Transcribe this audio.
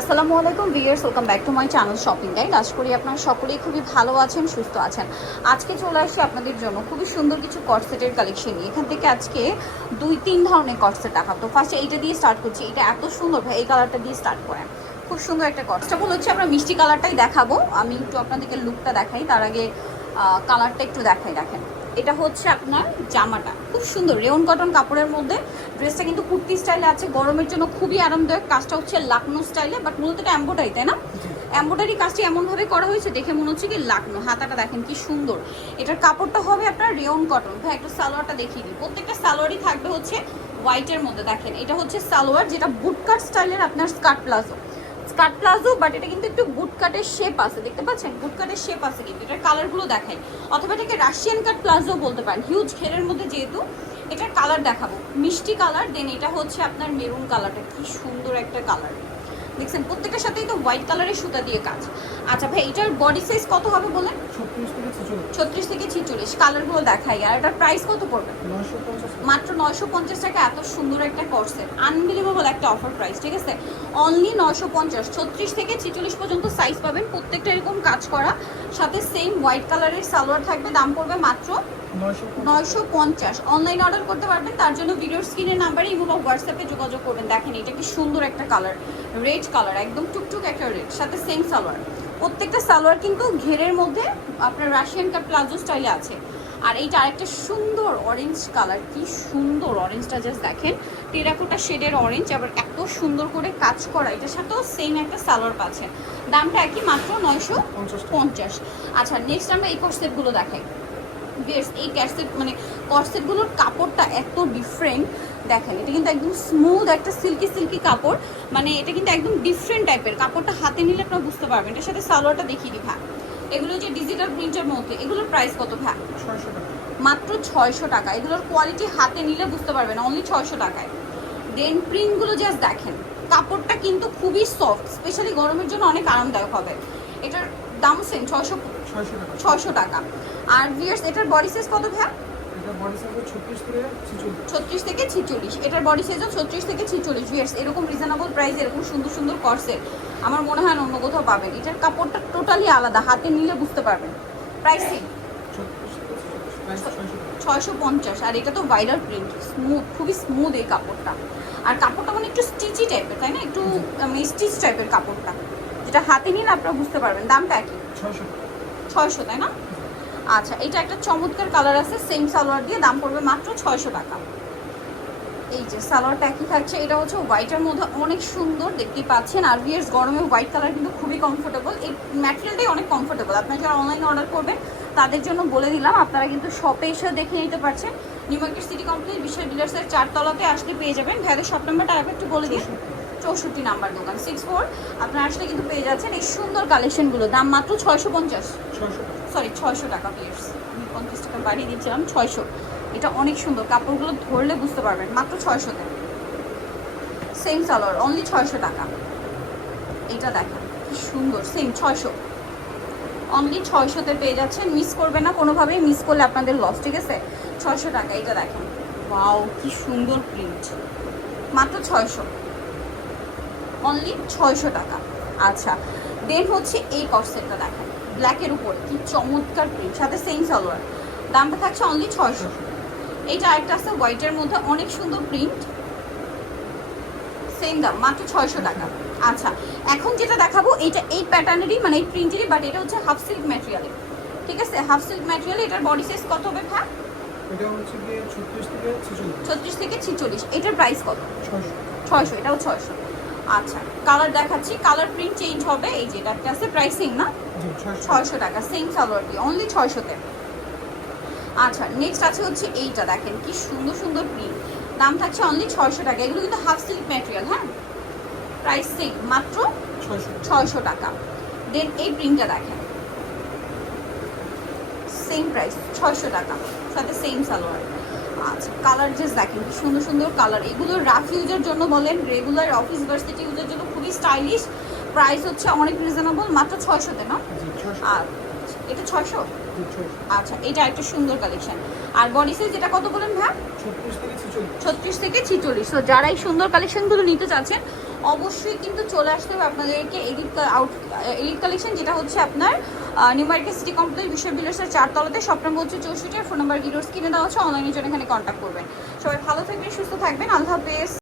আসসালামু আলাইকুম viewers welcome back to my channel shopping guide. আশা করি আপনারা সকলেই খুবই ভালো আছেন, সুস্থ আছেন। আজকে চলে আসছি আপনাদের জন্য খুবই সুন্দর কিছু কটসেটের কালেকশন নিয়ে। এখান থেকে আজকে দুই, তিন ধরনের কটসেট দেখাবো। তো ফার্স্টে এইটা দিয়ে স্টার্ট করছি। এটা এত সুন্দর, ভাই, এই কালারটা দিয়ে স্টার্ট করেন। খুব সুন্দর একটা কটসটা বলে হচ্ছে আমরা মিষ্টি কালারটাই দেখাবো। আমি একটু আপনাদেরকে লুকটা দেখাই। তার আগে কালারটা একটু দেখাই, দেখেন। এটা হচ্ছে আপনার জামাটা। খুব সুন্দর। রেওন কটন কাপড়ের মধ্যে ড্রেসটা কিন্তু কুর্তি স্টাইলে আছে। গরমের জন্য খুবই আরামদায়ক। কাজটা হচ্ছে লাকনো স্টাইলে বাট মূলত এটা এম্বোটারি তাই না? এম্বোটারি কাজটি এমনভাবে করা হয়েছে দেখে মনে হচ্ছে কি লাকনো। হাতাটা দেখেন কি সুন্দর। এটার কাপড়টা হবে আপনার রেওন কটন। ভাই একটু সালোয়ারটা দেখিয়ে দিই। প্রত্যেকটা সালোয়ারই থাকবে হচ্ছে হোয়াইটের মধ্যে। দেখেন এটা হচ্ছে সালোয়ার যেটা বুটকাট স্টাইলের আপনার skirt palazzo. Skirt palazzo but এটা কিন্তু একটু বুট কাটের শেপ আছে, দেখতে পাচ্ছেন? বুট কাটের শেপ আছে কিন্তু, এটার কালারগুলো দেখাই। অথবা এটাকে রাশিয়ান কাট প্লাজো বলতে পারেন হিউজ ঘেরের মধ্যে যেহেতু এটার কালার দেখাবো। মিষ্টি কালার দেন এটা হচ্ছে আপনার মেরুন কালারটা কি সুন্দর একটা কালার দেখছেন প্রত্যেকটার সাথেই তো হোয়াইট কালারের সুতা দিয়ে কাজ। আচ্ছা ভাই এটার বডি সাইজ কত হবে বলেন? ছত্রিশ থেকে ছেচল্লিশ। কালারগুলো দেখাই। আর এটার প্রাইস কত পড়বে? মাত্র নয়শো পঞ্চাশ টাকা এত সুন্দর একটা করসেট আনবিলিভেবল একটা অফার প্রাইস ঠিক আছে? অনলি নয়শো পঞ্চাশ। ছত্রিশ থেকে ছিচল্লিশ পর্যন্ত সাইজ পাবেন। প্রত্যেকটা এরকম কাজ করা। সাথে সেম হোয়াইট কালারের সালোয়ার থাকবে। দাম পড়বে মাত্র নয়শো পঞ্চাশ। অনলাইন অর্ডার করতে পারবেন। তার জন্য ভিডিওর স্ক্রিনের নাম্বারে ইমো বা হোয়াটসঅ্যাপে যোগাযোগ করবেন। দেখেন এটা কি সুন্দর একটা কালার রেড কালার একদম টুকটুক একটা রেড সাথে সেম সালোয়ার। প্রত্যেকটা সালোয়ার কিন্তু ঘেরের মধ্যে আপনার রাশিয়ান কাট প্লাজো স্টাইলে আছে। আর এইটা আরেকটা সুন্দর অরেঞ্জ কালার কি সুন্দর অরেঞ্জটা জাস্ট দেখেন। টেরাকোটা শেডের অরেঞ্জ আবার এত সুন্দর করে কাজ করা এটার সাথেও সেম একটা সালোয়ার পাচ্ছেন। দামটা একই মাত্র নয়শো পঞ্চাশ আচ্ছা নেক্সট আমরা এই কর্সেটগুলো দেখাই। বেশ এই ক্যাসেট মানে কর্সেটগুলোর কাপড়টা এত ডিফারেন্ট দেখেন এটা কিন্তু একদম স্মুথ একটা সিল্কি সিল্কি কাপড়। মানে এটা কিন্তু একদম ডিফারেন্ট টাইপের কাপড়টা হাতে নিলে আপনারা বুঝতে পারবেন। এটার সাথে সালোয়ারটা দেখিয়ে দিই ভ্যা এগুলো যে ডিজিটাল প্রিন্টের মধ্যে। এগুলোর প্রাইস কত টাকা। মাত্র ছয়শো টাকা। এগুলোর কোয়ালিটি হাতে নিলে বুঝতে পারবেন। অনলি ছয়শো টাকায়। দেন প্রিন্টগুলো জাস্ট দেখেন। কাপড়টা কিন্তু খুবই সফট স্পেশালি গরমের জন্য অনেক আরামদায়ক হবে। এটার দাম সেম ছয়শো ছয়শো টাকা। আর ভিয়ার্স এটার বডি সাইজ কত সাইজ ছত্রিশ থেকে ছেচল্লিশ। এটার বডি সাইজও ছত্রিশ থেকে ছিচল্লিশ ভিয়ার্স এরকম রিজনেবল প্রাইস এরকম সুন্দর সুন্দর কর্সের আমার মনে হয় অন্য কোথাও পাবেন। এটার কাপড়টা টোটালি আলাদা। হাতে নিলে বুঝতে পারবেন। প্রাইস ছয়শো পঞ্চাশ। আর এটা তো ভাইরাল প্রিন্ট স্মুথ খুবই স্মুথ এই কাপড়টা। আর কাপড়টা মানে একটু স্টিচি টাইপের তাই না? একটু স্টিচ টাইপের কাপড়টা। যেটা হাতে নিলে আপনারা বুঝতে পারবেন। দামটা একই ছয়শো। ছয়শো তাই না? আচ্ছা এটা একটা চমৎকার কালার আছে সেম সালোয়ার দিয়ে দাম পড়বে মাত্র ছয়শো টাকা। এই যে সালোয়ারটা একই থাকছে, এটা হচ্ছে হোয়াইটের মধ্যে অনেক সুন্দর দেখতে পাচ্ছেন। আর ভিয়ার্স গরমে হোয়াইট কালার কিন্তু খুবই কমফোর্টেবল এই ম্যাটেরিয়ালটাই অনেক কমফোর্টেবল আপনারা যারা অনলাইনে অর্ডার করবেন, তাদের জন্য বলে দিলাম, আপনারা কিন্তু শপে এসে দেখে নিতে পারছেন। নিউ মার্কেট সিটি কমপ্লেক্স বিশ্ব ডিলার্সের চারতলাতে আসলে পেয়ে যাবেন। ভাইদের শপ নাম্বারটা আরেকবার একটু বলে দিন। চৌষট্টি নাম্বার দোকান সিক্স ফোর আপনারা আসলে কিন্তু পেয়ে যাচ্ছেন এই সুন্দর কালেকশনগুলো দাম মাত্র ছয়শো পঞ্চাশ। সরি ছয়শো টাকা প্লেটস আমি পঞ্চাশ টাকা বাড়িয়ে দিচ্ছিলাম ছয়শো। এটা অনেক সুন্দর। কাপড়গুলো ধরলে বুঝতে পারবেন মাত্র ছয়শোতে সেম সালোয়ার অনলি ছয়শো টাকা। এটা দেখেন কি সুন্দর। সেম ছয়শো। অনলি ছয়শোতে পেয়ে যাচ্ছেন। মিস করবে না কোনোভাবেই। মিস করলে আপনাদের লস ঠিক আছে? ছয়শো টাকা এটা দেখেন। ওয়াও কি সুন্দর প্রিন্ট মাত্র ছয়শো। অনলি ছয়শো টাকা। আচ্ছা দেন হচ্ছে এই কটসেটটা দেখেন। ব্ল্যাকের উপর কি চমৎকার প্রিন্ট সাথে সেম সালোয়ার দামটা থাকছে অনলি ছয়শো। এইটা আরেকটা আছে হোয়াইটের মধ্যে অনেক সুন্দর প্রিন্ট সেম দাম মাত্র ছয়শো টাকা। আচ্ছা এখন যেটা দেখাবো এইটা এই প্যাটার্নেরই মানে এই প্রিন্টেরই বাট এটা হচ্ছে হাফ সিল্ক ম্যাটেরিয়ালে ঠিক আছে? হাফ সিল্ক ম্যাটেরিয়ালে এটার বডি সাইজ কত হবে গিয়ে ছত্রিশ থেকে ছেচল্লিশ। এটার প্রাইস কত? ছয়শো। ছয়শো এটাও ছয়শো। আচ্ছা কালার দেখাচ্ছি কালার প্রিন্ট চেঞ্জ হবে এই যে এটা আছে প্রাইসিং না? ছয়শো টাকা। সেম সালোয়ার দিয়ে অনলি ছয়শোতে। আচ্ছা নেক্সট আছে হচ্ছে এইটা দেখেন কি সুন্দর সুন্দর প্রিন্ট দাম থাকছে অনলি ছয়শো টাকা এগুলো কিন্তু হাফ সিল্ক ম্যাটেরিয়াল হ্যাঁ? প্রাইস সেম মাত্র ছয়শো টাকা। দেন এই প্রিন্টটা দেখেন। সেম প্রাইস ছয়শো টাকা সাথে সেম সালোয়ার আচ্ছা কালার জাস্ট দেখেন কি সুন্দর সুন্দর কালার এগুলো রাফ ইউজের জন্য বলেন রেগুলার অফিস ভার্সিটি ইউজের জন্য খুবই স্টাইলিশ প্রাইস হচ্ছে অনেক রিজনেবল মাত্র ছয়শোতে না? আর এটা ছয়শো? আচ্ছা এটা একটা সুন্দর কালেকশন আর বডি সাইজ এটা কত বলেন ভাই? ছত্রিশ থেকে ছেচল্লিশ। তো যারা এই সুন্দর কালেকশনগুলো নিতে চাচ্ছেন অবশ্যই কিন্তু চলে আসতে হবে আপনাদেরকে এলিট আউট এলিট কালেকশন যেটা হচ্ছে আপনার নিউ মার্কেট সিটি কমপ্লেক্স বিশ্ব বিল্ডার্সের চারতলাতে শপ নম্বর হচ্ছে চৌষট্টি ফোন নাম্বার ভিডিওস কিনে দেওয়া হচ্ছে অনলাইনের জন্য এখানে কন্ট্যাক্ট করবেন। সবাই ভালো থাকবেন সুস্থ থাকবেন আল্লাহ হাফেজ।